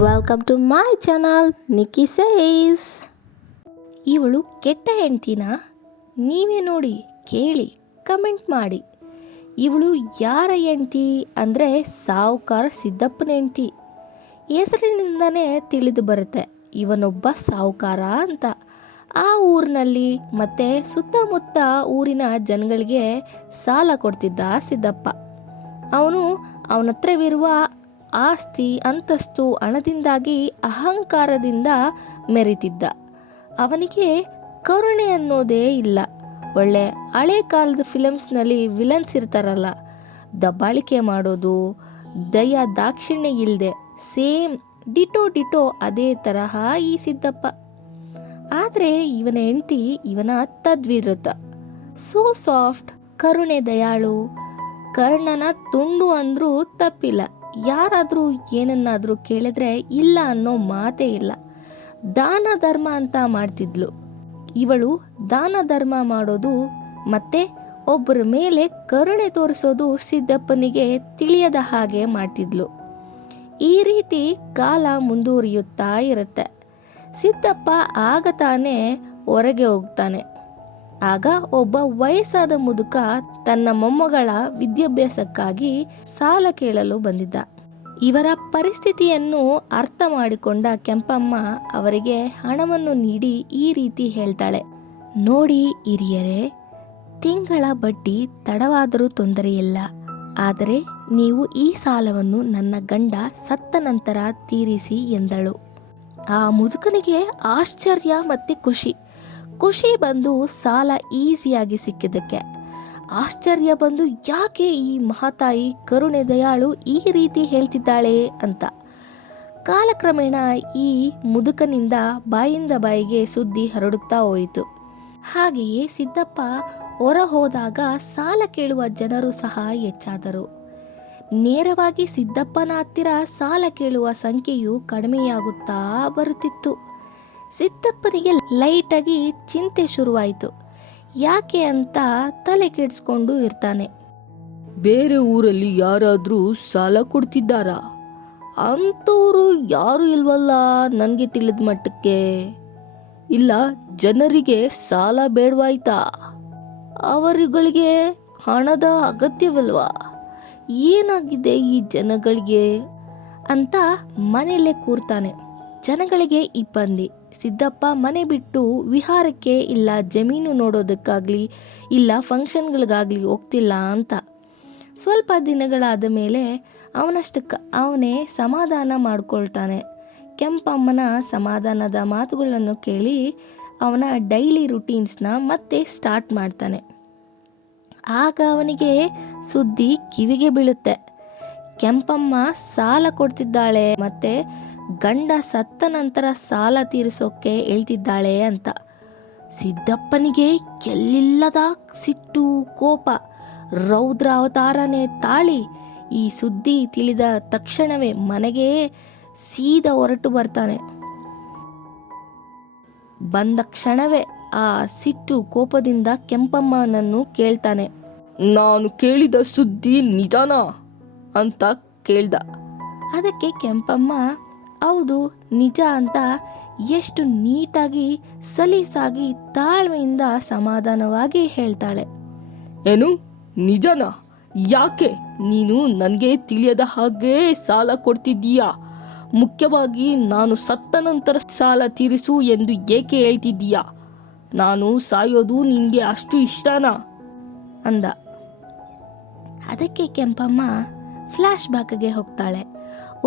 Welcome to my channel Nikki says. ಇವಳು ಕೆಟ್ಟ ಹೆಂಡ್ತಿನ? ನೀವೇ ನೋಡಿ, ಕೇಳಿ, ಕಮೆಂಟ್ ಮಾಡಿ. ಇವಳು ಯಾರ ಹೆಂಡ್ತಿ ಅಂದರೆ ಸಾಹುಕಾರ ಸಿದ್ದಪ್ಪನ ಹೆಂಡ್ತಿ. ಹೆಸರಿನಿಂದನೇ ತಿಳಿದು ಬರುತ್ತೆ ಇವನೊಬ್ಬ ಸಾಹುಕಾರ ಅಂತ. ಆ ಊರಿನಲ್ಲಿ ಮತ್ತು ಸುತ್ತಮುತ್ತ ಊರಿನ ಜನಗಳಿಗೆ ಸಾಲ ಕೊಡ್ತಿದ್ದ ಸಿದ್ದಪ್ಪ. ಅವನ ಹತ್ರವಿರುವ ಆಸ್ತಿ ಅಂತಸ್ತು ಹಣದಿಂದಾಗಿ ಅಹಂಕಾರದಿಂದ ಮೆರೀತಿದ್ದ. ಅವನಿಗೆ ಕರುಣೆ ಅನ್ನೋದೇ ಇಲ್ಲ. ಒಳ್ಳೆ ಹಳೆ ಕಾಲದ ಫಿಲಮ್ಸ್ನಲ್ಲಿ ವಿಲನ್ಸ್ ಇರ್ತಾರಲ್ಲ, ದಬ್ಬಾಳಿಕೆ ಮಾಡೋದು, ದಯ ದಾಕ್ಷಿಣ್ಯ ಇಲ್ಲದೆ, ಸೇಮ್ ಡಿಟೋ ಅದೇ ತರಹ ಈ ಸಿದ್ದಪ್ಪ. ಆದರೆ ಇವನ ಹೆಂಡತಿ ಇವನ ತದ್ವಿರುದ್ಧ. ಸೋ ಸಾಫ್ಟ್, ಕರುಣೆ, ದಯಾಳು, ಕರ್ಣನ ತುಂಡು ಅಂದ್ರೂ ತಪ್ಪಿಲ್ಲ. ಯಾರಾದರೂ ಏನನ್ನಾದರೂ ಕೇಳಿದ್ರೆ ಇಲ್ಲ ಅನ್ನೋ ಮಾತೇ ಇಲ್ಲ. ದಾನ ಧರ್ಮ ಅಂತ ಮಾಡ್ತಿದ್ಲು ಇವಳು. ದಾನ ಧರ್ಮ ಮಾಡೋದು ಮತ್ತೆ ಒಬ್ಬರ ಮೇಲೆ ಕರುಣೆ ತೋರಿಸೋದು ಸಿದ್ದಪ್ಪನಿಗೆ ತಿಳಿಯದ ಹಾಗೆ ಮಾಡ್ತಿದ್ಲು. ಈ ರೀತಿ ಕಾಲ ಮುಂದುವರಿಯುತ್ತಾ ಇರುತ್ತೆ. ಸಿದ್ದಪ್ಪ ಆಗ ತಾನೇ ಹೊರಗೆ ಹೋಗ್ತಾನೆ. ಆಗ ಒಬ್ಬ ವಯಸ್ಸಾದ ಮುದುಕ ತನ್ನ ಮೊಮ್ಮಗಳ ವಿದ್ಯಾಭ್ಯಾಸಕ್ಕಾಗಿ ಸಾಲ ಕೇಳಲು ಬಂದಿದ್ದ. ಇವರ ಪರಿಸ್ಥಿತಿಯನ್ನು ಅರ್ಥ ಮಾಡಿಕೊಂಡ ಕೆಂಪಮ್ಮ ಅವರಿಗೆ ಹಣವನ್ನು ನೀಡಿ ಈ ರೀತಿ ಹೇಳ್ತಾಳೆ. ನೋಡಿ ಹಿರಿಯರೇ, ತಿಂಗಳ ಬಡ್ಡಿ ತಡವಾದರೂ ತೊಂದರೆಯಿಲ್ಲ. ಆದರೆ ನೀವು ಈ ಸಾಲವನ್ನು ನನ್ನ ಗಂಡ ಸತ್ತ ನಂತರ ತೀರಿಸಿ ಎಂದಳು. ಆ ಮುದುಕನಿಗೆ ಆಶ್ಚರ್ಯ ಮತ್ತೆ ಖುಷಿ ಬಂದು ಸಾಲ ಈಸಿಯಾಗಿ ಸಿಕ್ಕಿದ್ದಕ್ಕೆ. ಆಶ್ಚರ್ಯ ಬಂದು ಯಾಕೆ ಈ ಮಹಾತಾಯಿ ಕರುಣೆ ದಯಾಳು ಈ ರೀತಿ ಹೇಳ್ತಿದ್ದಾಳೆ ಅಂತ. ಕಾಲಕ್ರಮೇಣ ಈ ಮುದುಕನಿಂದ ಬಾಯಿಂದ ಬಾಯಿಗೆ ಸುದ್ದಿ ಹರಡುತ್ತಾ ಹೋಯಿತು. ಹಾಗೆಯೇ ಸಿದ್ದಪ್ಪ ಹೊರ ಹೋದಾಗ ಸಾಲ ಕೇಳುವ ಜನರು ಸಹ ಹೆಚ್ಚಾದರು. ನೇರವಾಗಿ ಸಿದ್ದಪ್ಪನ ಹತ್ತಿರ ಸಾಲ ಕೇಳುವ ಸಂಖ್ಯೆಯು ಕಡಿಮೆಯಾಗುತ್ತಾ ಬರುತ್ತಿತ್ತು. ಸಿದ್ದಪ್ಪನಿಗೆ ಲೈಟಾಗಿ ಚಿಂತೆ ಶುರುವಾಯಿತು. ಯಾಕೆ ಅಂತ ತಲೆ ಕೆಡಿಸ್ಕೊಂಡು ಇರ್ತಾನೆ. ಬೇರೆ ಊರಲ್ಲಿ ಯಾರಾದ್ರೂ ಸಾಲ ಕೊಡ್ತಿದ್ದಾರಾ? ಅಂಥವ್ರು ಯಾರು ಇಲ್ವಲ್ಲ ನನಗೆ ತಿಳಿದ ಮಟ್ಟಕ್ಕೆ. ಇಲ್ಲ, ಜನರಿಗೆ ಸಾಲ ಬೇಡವಾಯ್ತಾ? ಅವರುಗಳಿಗೆ ಹಣದ ಅಗತ್ಯವಿಲ್ವಾ? ಏನಾಗಿದೆ ಈ ಜನಗಳಿಗೆ ಅಂತ ಮನೆಯಲ್ಲೇ ಕೂರ್ತಾನೆ. ಜನಗಳಿಗೆ ಇಬ್ಬಂದಿ. ಸಿದ್ದಪ್ಪ ಮನೆ ಬಿಟ್ಟು ವಿಹಾರಕ್ಕೆ ಇಲ್ಲ ಜಮೀನು ನೋಡೋದಕ್ಕಾಗ್ಲಿ ಇಲ್ಲ ಫಂಕ್ಷನ್ಗಳಿಗಾಗ್ಲಿ ಹೋಗ್ತಿಲ್ಲ ಅಂತ. ಸ್ವಲ್ಪ ದಿನಗಳಾದ ಮೇಲೆ ಅವನೇ ಸಮಾಧಾನ ಮಾಡ್ಕೊಳ್ತಾನೆ. ಕೆಂಪಮ್ಮನ ಸಮಾಧಾನದ ಮಾತುಗಳನ್ನು ಕೇಳಿ ಅವನ ಡೈಲಿ ರುಟೀನ್ಸ್ನ ಮತ್ತೆ ಸ್ಟಾರ್ಟ್ ಮಾಡ್ತಾನೆ. ಆಗ ಅವನಿಗೆ ಸುದ್ದಿ ಕಿವಿಗೆ ಬೀಳುತ್ತೆ. ಕೆಂಪಮ್ಮ ಸಾಲ ಕೊಡ್ತಿದ್ದಾಳೆ ಮತ್ತೆ ಗಂಡ ಸತ್ತ ನಂತರ ಸಾಲ ತೀರಿಸೋಕೆ ಹೇಳ್ತಿದ್ದಾಳೆ ಅಂತ. ಸಿದ್ದಪ್ಪನಿಗೆ ಎಲ್ಲಿಲ್ಲದ ಸಿಟ್ಟು, ಕೋಪ, ರೌದ್ರ ಅವತಾರನೇ ತಾಳಿ ಈ ಸುದ್ದಿ ತಿಳಿದ ತಕ್ಷಣವೇ ಮನೆಗೆ ಸೀದಾ ಹೊರಟು ಬರ್ತಾನೆ. ಬಂದ ಕ್ಷಣವೇ ಆ ಸಿಟ್ಟು ಕೋಪದಿಂದ ಕೆಂಪಮ್ಮನನ್ನು ಕೇಳ್ತಾನೆ. ನಾನು ಕೇಳಿದ ಸುದ್ದಿ ನಿಜಾನಾ ಅಂತ ಕೇಳ್ದ. ಅದಕ್ಕೆ ಕೆಂಪಮ್ಮ ಹೌದು ನಿಜ ಅಂತ ಎಷ್ಟು ನೀಟಾಗಿ ಸಲೀಸಾಗಿ ತಾಳ್ಮೆಯಿಂದ ಸಮಾಧಾನವಾಗಿ ಹೇಳ್ತಾಳೆ. ಏನು ನಿಜನಾ? ಯಾಕೆ ನೀನು ನನಗೆ ತಿಳಿಯದ ಹಾಗೆ ಸಾಲ ಕೊಡ್ತಿದ್ದೀಯಾ? ಮುಖ್ಯವಾಗಿ ನಾನು ಸತ್ತ ನಂತರ ಸಾಲ ತೀರಿಸು ಎಂದು ಏಕೆ ಹೇಳ್ತಿದ್ದೀಯಾ? ನಾನು ಸಾಯೋದು ನಿನಗೆ ಅಷ್ಟು ಇಷ್ಟನಾ ಅಂದ. ಅದಕ್ಕೆ ಕೆಂಪಮ್ಮ ಫ್ಲಾಶ್ ಬ್ಯಾಕ್ಗೆ ಹೋಗ್ತಾಳೆ.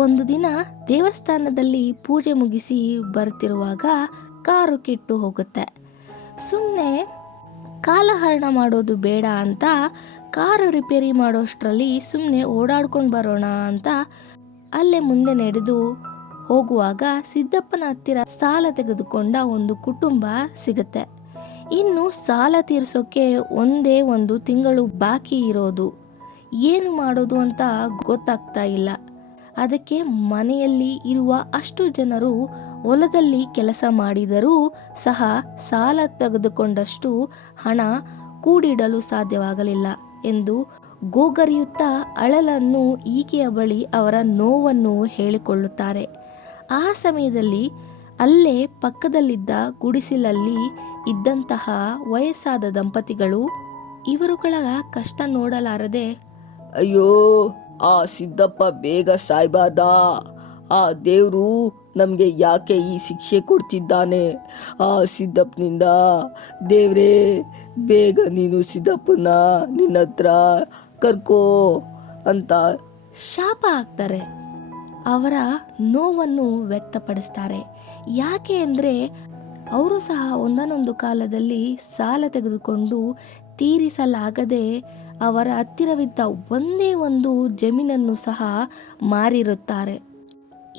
ಒಂದು ದಿನ ದೇವಸ್ಥಾನದಲ್ಲಿ ಪೂಜೆ ಮುಗಿಸಿ ಬರ್ತಿರುವಾಗ ಕಾರು ಕೆಟ್ಟು ಹೋಗುತ್ತೆ. ಸುಮ್ಮನೆ ಕಾಲಹರಣ ಮಾಡೋದು ಬೇಡ ಅಂತ ಕಾರು ರಿಪೇರಿ ಮಾಡೋಷ್ಟರಲ್ಲಿ ಸುಮ್ಮನೆ ಓಡಾಡ್ಕೊಂಡು ಬರೋಣ ಅಂತ ಅಲ್ಲೇ ಮುಂದೆ ನಡೆದು ಹೋಗುವಾಗ ಸಿದ್ದಪ್ಪನ ಹತ್ತಿರ ಸಾಲ ತೆಗೆದುಕೊಂಡ ಒಂದು ಕುಟುಂಬ ಸಿಗುತ್ತೆ. ಇನ್ನು ಸಾಲ ತೀರಿಸೋಕೆ ಒಂದೇ ಒಂದು ತಿಂಗಳು ಬಾಕಿ ಇರೋದು. ಏನು ಮಾಡೋದು ಅಂತ ಗೊತ್ತಾಗ್ತಾ ಇಲ್ಲ. ಅದಕ್ಕೆ ಮನೆಯಲ್ಲಿ ಇರುವ ಅಷ್ಟು ಜನರು ಹೊಲದಲ್ಲಿ ಕೆಲಸ ಮಾಡಿದರೂ ಸಹ ಸಾಲ ತೆಗೆದುಕೊಂಡಷ್ಟು ಹಣ ಕೂಡಿಡಲು ಸಾಧ್ಯವಾಗಲಿಲ್ಲ ಎಂದು ಗೋಗರಿಯುತ್ತಾ ಅಳಲನ್ನು ಈಕೆಯ ಬಳಿ ಅವರ ನೋವನ್ನು ಹೇಳಿಕೊಳ್ಳುತ್ತಾರೆ. ಆ ಸಮಯದಲ್ಲಿ ಅಲ್ಲೇ ಪಕ್ಕದಲ್ಲಿದ್ದ ಗುಡಿಸಲಲ್ಲಿ ಇದ್ದಂತಹ ವಯಸ್ಸಾದ ದಂಪತಿಗಳು ಇವರುಗಳ ಕಷ್ಟ ನೋಡಲಾರದೆ, ಅಯ್ಯೋ, ಆ ಸಿದ್ದಪ್ಪ ಬೇಗ ಸಾಯ್ಬಾದ. ಆ ದೇವ್ರು ನಮಗೆ ಯಾಕೆ ಈ ಶಿಕ್ಷೆ ಕೊಡ್ತಿದ್ದಾನೆ? ಆ ಸಿದ್ದಪ್ಪನಿಂದ ದೇವ್ರೇ, ಬೇಗ ನೀನು ಸಿದ್ದಪ್ಪನ ನಿನ್ನ ಹತ್ರ ಕರ್ಕೋ ಅಂತ ಶಾಪ ಹಾಕ್ತಾರೆ. ಅವರ ನೋವನ್ನು ವ್ಯಕ್ತಪಡಿಸ್ತಾರೆ. ಯಾಕೆ ಅಂದರೆ ಅವರು ಸಹ ಒಂದೊಂದು ಕಾಲದಲ್ಲಿ ಸಾಲ ತೆಗೆದುಕೊಂಡು ತೀರಿಸಲಾಗದೆ ಅವರ ಹತ್ತಿರವಿದ್ದ ಒಂದೇ ಒಂದು ಜಮೀನನ್ನು ಸಹ ಮಾರಿರುತ್ತಾರೆ.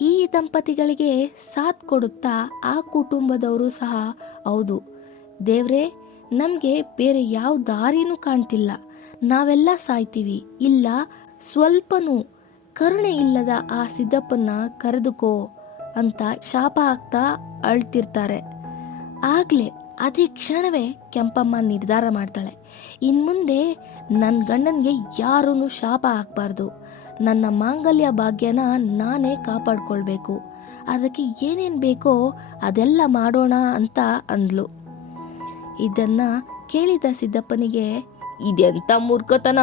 ಈ ದಂಪತಿಗಳಿಗೆ ಸಾಥ್ ಕೊಡುತ್ತಾ ಆ ಕುಟುಂಬದವರು ಸಹ, ಹೌದು ದೇವ್ರೇ, ನಮಗೆ ಬೇರೆ ಯಾವ ದಾರಿನೂ ಕಾಣ್ತಿಲ್ಲ, ನಾವೆಲ್ಲ ಸಾಯ್ತೀವಿ, ಇಲ್ಲ ಸ್ವಲ್ಪನೂ ಕರುಣೆ ಇಲ್ಲದ ಆ ಸಿದ್ದಪ್ಪನ್ನ ಕರೆದುಕೋ ಅಂತ ಶಾಪ ಹಾಕ್ತಾ ಅಳ್ತಿರ್ತಾರೆ. ಆಗ್ಲೇ ಅದೇ ಕ್ಷಣವೇ ಕೆಂಪಮ್ಮ ನಿರ್ಧಾರ ಮಾಡ್ತಾಳೆ, ಇನ್ಮುಂದೆ ನನ್ನ ಗಂಡನಿಗೆ ಯಾರೂ ಶಾಪ ಹಾಕ್ಬಾರ್ದು, ನನ್ನ ಮಾಂಗಲ್ಯ ಭಾಗ್ಯನ ನಾನೇ ಕಾಪಾಡ್ಕೊಳ್ಬೇಕು, ಅದಕ್ಕೆ ಏನೇನು ಬೇಕೋ ಅದೆಲ್ಲ ಮಾಡೋಣ ಅಂತ ಅಂದ್ಲು. ಇದನ್ನ ಕೇಳಿದ ಸಿದ್ದಪ್ಪನಿಗೆ, ಇದೆಂತ ಮೂರ್ಖತನ!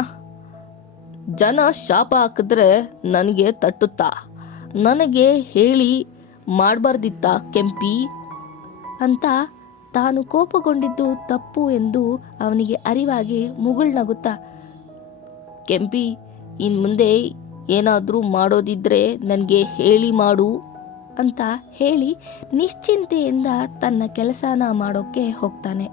ಜನ ಶಾಪ ಹಾಕಿದ್ರೆ ನನಗೆ ತಟ್ಟುತ್ತಾ? ನನಗೆ ಹೇಳಿ ಮಾಡಬಾರ್ದಿತ್ತ ಕೆಂಪಿ ಅಂತ ತಾನು ಕೋಪಗೊಂಡಿದ್ದು ತಪ್ಪು ಎಂದು ಅವನಿಗೆ ಅರಿವಾಗಿ ಮುಗುಳ್ನಗುತ್ತಾ, ಕೆಂಪಿ, ಇನ್ನು ಮುಂದೆ ಏನಾದರೂ ಮಾಡೋದಿದ್ರೆ ನನಗೆ ಹೇಳಿ ಮಾಡು ಅಂತ ಹೇಳಿ ನಿಶ್ಚಿಂತೆಯಿಂದ ತನ್ನ ಕೆಲಸನ ಮಾಡೋಕ್ಕೆ ಹೋಗ್ತಾನೆ.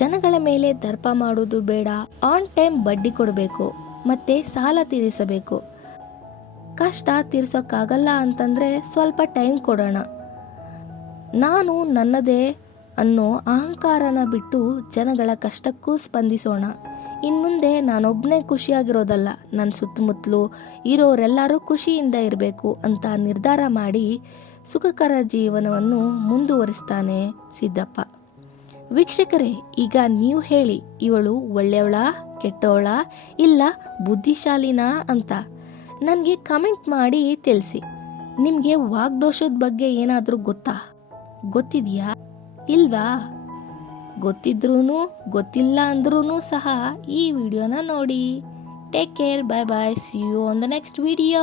ಜನಗಳ ಮೇಲೆ ದರ್ಪ ಮಾಡೋದು ಬೇಡ, ಆನ್ ಟೈಮ್ ಬಡ್ಡಿ ಕೊಡಬೇಕು, ಮತ್ತೆ ಸಾಲ ತೀರಿಸಬೇಕು. ಕಷ್ಟ ತೀರ್ಸೋಕ್ಕಾಗಲ್ಲ ಅಂತಂದರೆ ಸ್ವಲ್ಪ ಟೈಮ್ ಕೊಡೋಣ. ನಾನು ನನ್ನದೇ ಅನ್ನೋ ಅಹಂಕಾರನ ಬಿಟ್ಟು ಜನಗಳ ಕಷ್ಟಕ್ಕೂ ಸ್ಪಂದಿಸೋಣ. ಇನ್ಮುಂದೆ ನಾನೊಬ್ಬನೇ ಖುಷಿಯಾಗಿರೋದಲ್ಲ, ನನ್ನ ಸುತ್ತಮುತ್ತಲು ಇರೋರೆಲ್ಲರೂ ಖುಷಿಯಿಂದ ಇರಬೇಕು ಅಂತ ನಿರ್ಧಾರ ಮಾಡಿ ಸುಖಕರ ಜೀವನವನ್ನು ಮುಂದುವರಿಸ್ತಾನೆ ಸಿದ್ದಪ್ಪ. ವೀಕ್ಷಕರೇ, ಈಗ ನೀವು ಹೇಳಿ, ಇವಳು ಒಳ್ಳೆಯವಳ, ಕೆಟ್ಟವಳ, ಇಲ್ಲ ಬುದ್ಧಿಶಾಲಿನಾ ಅಂತ ನನಗೆ ಕಮೆಂಟ್ ಮಾಡಿ ತಿಳಿಸಿ. ನಿಮಗೆ ವಾಗ್ದೋಷದ ಬಗ್ಗೆ ಏನಾದರೂ ಗೊತ್ತಿದೆಯಾ ಇಲ್ವಾ? ಗೊತ್ತಿದ್ರೂ ಗೊತ್ತಿಲ್ಲ ಅಂದ್ರೂ ಸಹ ಈ ವಿಡಿಯೋನ ನೋಡಿ. Take care, bye bye, see you on the next video.